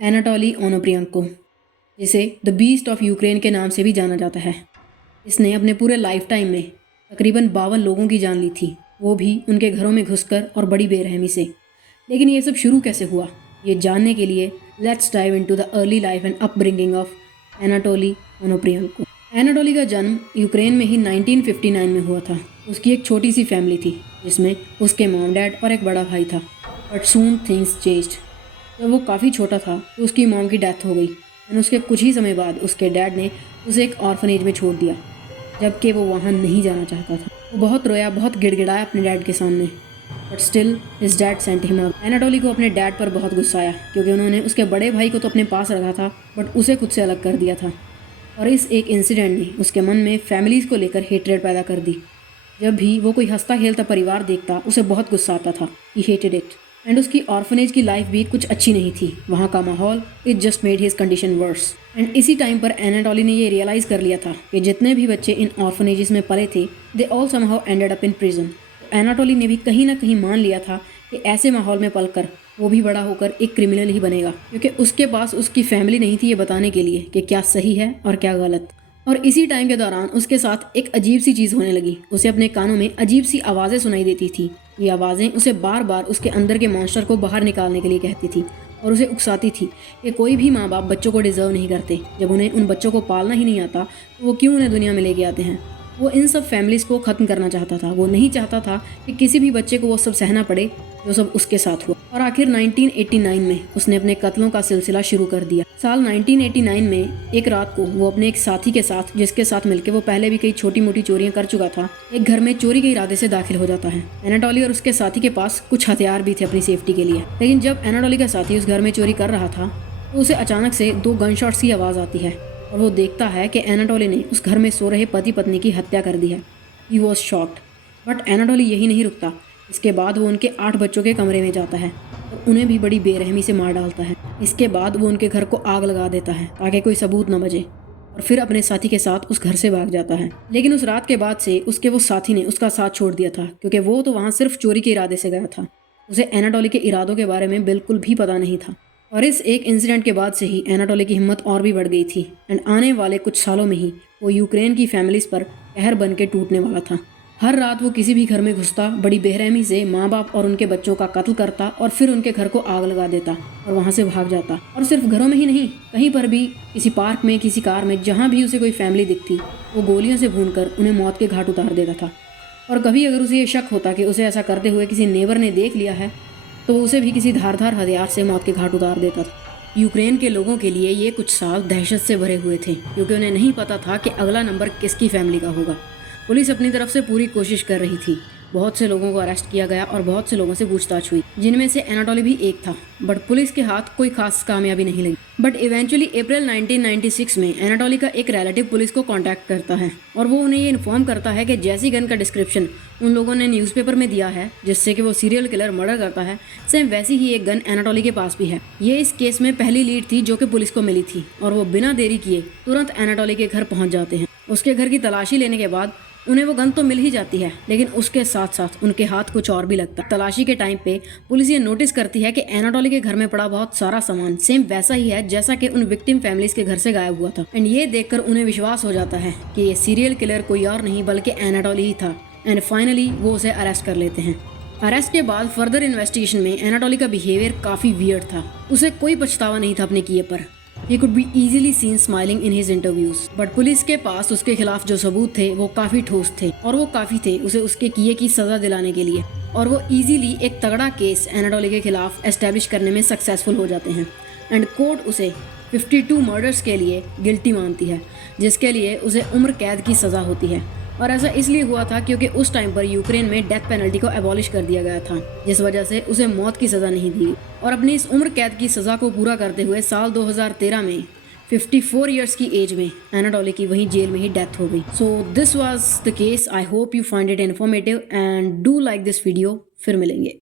Anatoly ओनोप्रियंको, जिसे the beast of Ukraine के नाम से भी जाना जाता है। इसने अपने पूरे लाइफ टाइम में तकरीबन 52 लोगों की जान ली थी, वो भी उनके घरों में घुसकर और बड़ी बेरहमी से। लेकिन ये सब शुरू कैसे हुआ, ये जानने के लिए let's dive into the early life and upbringing of Anatoly Onoprienko. Anatoly का जन्म यूक्रेन में ही 1959 में हुआ था। उसकी एक छोटी सी फैमिली थी जिसमें उसके मॉम डैड और एक बड़ा भाई था। But soon things changed. जब वो काफ़ी छोटा था तो उसकी मॉम की डेथ हो गई और उसके कुछ ही समय बाद उसके डैड ने उसे एक ऑर्फनेज में छोड़ दिया, जबकि वो वहाँ नहीं जाना चाहता था। वो बहुत रोया, बहुत गिड़गिड़ाया अपने डैड के सामने, but still his dad sent him out. Anatoly को अपने डैड पर बहुत गुस्सा आया क्योंकि उन्होंने उसके बड़े भाई को तो अपने पास रखा था बट उसे खुद से अलग कर दिया था। और इस एक इंसिडेंट ने उसके मन में फैमिलीज़ को लेकर हेट्रेड पैदा कर दी। जब भी वो कोई हंसता खेलता परिवार देखता उसे बहुत गुस्सा आता था। He hated it. एंड उसकी ऑर्फनेज की लाइफ भी कुछ अच्छी नहीं थी। वहाँ का माहौल it just made his condition worse. And इसी टाइम पर एनाटोली ने ये रियलाइज़ कर लिया था कि जितने भी बच्चे इन ऑर्फनेजेस में पले थे they all somehow ended up in prison. Anatoly ने भी कहीं ना कहीं मान लिया था कि ऐसे माहौल में पलकर वो भी बड़ा होकर एक क्रिमिनल ही बनेगा, क्योंकि उसके पास उसकी फैमिली नहीं थी ये बताने के लिए कि क्या सही है और क्या गलत। और इसी टाइम के दौरान उसके साथ एक अजीब सी चीज़ होने लगी। उसे अपने कानों में अजीब सी आवाज़ें सुनाई देती थी। ये आवाज़ें उसे बार बार उसके अंदर के मॉन्स्टर को बाहर निकालने के लिए कहती थी और उसे उकसाती थी कि कोई भी माँ बाप बच्चों को डिज़र्व नहीं करते। जब उन्हें उन बच्चों को पालना ही नहीं आता तो वो क्यों उन्हें दुनिया में लेके आते हैं। वो इन सब फैमिलीज़ को ख़त्म करना चाहता था। वो नहीं चाहता था कि किसी भी बच्चे को वो सब सहना पड़े जो सब उसके साथ हुआ। और आखिर 1989 में उसने अपने कत्लों का सिलसिला शुरू कर दिया। साल 1989 में एक रात को वो अपने एक साथी के साथ, जिसके साथ मिलकर वो पहले भी कई छोटी मोटी चोरियां कर चुका था, एक घर में चोरी के इरादे से दाखिल हो जाता है। एनाटोली और उसके साथी के पास कुछ हथियार भी थे अपनी सेफ्टी के लिए। लेकिन जब एनाटोली का साथी उस घर में चोरी कर रहा था तो उसे अचानक से 2 गन शॉट्स की आवाज़ आती है और वो देखता है कि एनाटोली ने उस घर में सो रहे पति पत्नी की हत्या कर दी है। He was shocked. But Anatoly यही नहीं रुकता। इसके बाद वो उनके 8 बच्चों के कमरे में जाता है और उन्हें भी बड़ी बेरहमी से मार डालता है। इसके बाद वो उनके घर को आग लगा देता है ताकि कोई सबूत न बचे और फिर अपने साथी के साथ उस घर से भाग जाता है। लेकिन उस रात के बाद से उसके वो साथी ने उसका साथ छोड़ दिया था क्योंकि वो तो वहाँ सिर्फ चोरी के इरादे से गया था। उसे एनाटोली के इरादों के बारे में बिल्कुल भी पता नहीं था। और इस एक इंसिडेंट के बाद से ही एनाटोली की हिम्मत और भी बढ़ गई थी एंड आने वाले कुछ सालों में ही वो यूक्रेन की फैमिलीज़ पर कहर बन के टूटने वाला था। हर रात वो किसी भी घर में घुसता, बड़ी बेरहमी से माँ बाप और उनके बच्चों का कत्ल करता और फिर उनके घर को आग लगा देता और वहाँ से भाग जाता। और सिर्फ घरों में ही नहीं, कहीं पर भी, किसी पार्क में, किसी कार में, जहाँ भी उसे कोई फैमिली दिखती वो गोलियों से भूनकर उन्हें मौत के घाट उतार देता था। और कभी अगर उसे ये शक होता कि उसे ऐसा करते हुए किसी नेबर ने देख लिया है तो उसे भी किसी धारदार हथियार से मौत के घाट उतार देता था। यूक्रेन के लोगों के लिए ये कुछ साल दहशत से भरे हुए थे क्योंकि उन्हें नहीं पता था कि अगला नंबर किसकी फैमिली का होगा। पुलिस अपनी तरफ से पूरी कोशिश कर रही थी। बहुत से लोगों को अरेस्ट किया गया और बहुत से लोगों से पूछताछ हुई, जिनमें से एनाटोली भी एक था। बट पुलिस के हाथ कोई खास कामयाबी नहीं लगी। बट इवेंचुअली अप्रैल 1996 में एनाटोली का एक रिलेटिव पुलिस को कांटेक्ट करता है और वो उन्हें ये इन्फॉर्म करता है कि जैसी गन का डिस्क्रिप्शन उन लोगों ने न्यूज़पेपर में दिया है जिससे कि वो सीरियल किलर मर्डर करता है, सेम वैसी ही एक गन एनाटोली के पास भी है। ये इस केस में पहली लीड थी जो कि पुलिस को मिली थी और वो बिना देरी किए तुरंत एनाटोली के घर पहुंच जाते हैं। उसके घर की तलाशी लेने के बाद उन्हें वो गन तो मिल ही जाती है, लेकिन उसके साथ साथ उनके हाथ कुछ और भी लगता है। तलाशी के टाइम पे पुलिस ये नोटिस करती है कि एनाटोली के घर में पड़ा बहुत सारा सामान सेम वैसा ही है जैसा कि उन विक्टिम फैमिलीज के घर से गायब हुआ था। एंड ये देखकर उन्हें विश्वास हो जाता है कि ये सीरियल किलर कोई और नहीं बल्कि एनाटोली ही था। एंड फाइनली वो उसे अरेस्ट कर लेते हैं। अरेस्ट के बाद फर्दर इन्वेस्टिगेशन में एनाटोली का बिहेवियर काफ़ी वियर्ड था। उसे कोई पछतावा नहीं था अपने किए पर। He could be easily seen smiling in his interviews. But police के पास उसके खिलाफ जो सबूत थे वो काफ़ी ठोस थे और वो काफ़ी थे उसे उसके किए की सज़ा दिलाने के लिए। और वो इजीली एक तगड़ा केस एनाटोली के खिलाफ एस्टेब्लिश करने में सक्सेसफुल हो जाते हैं। एंड कोर्ट उसे 52 मर्डर्स के लिए गिल्टी मानती है, जिसके लिए उसे उम्र कैद की सज़ा होती है। और ऐसा इसलिए हुआ था क्योंकि उस टाइम पर यूक्रेन में डेथ पेनल्टी को एबॉलिश कर दिया गया था, जिस वजह से उसे मौत की सज़ा नहीं दी। और अपनी इस उम्र कैद की सज़ा को पूरा करते हुए साल 2013 में 54 ईयर्स की एज में एनाटोली की वहीं जेल में ही डेथ हो गई। So this was the case. I hope you find it informative and do like this video. फिर मिलेंगे।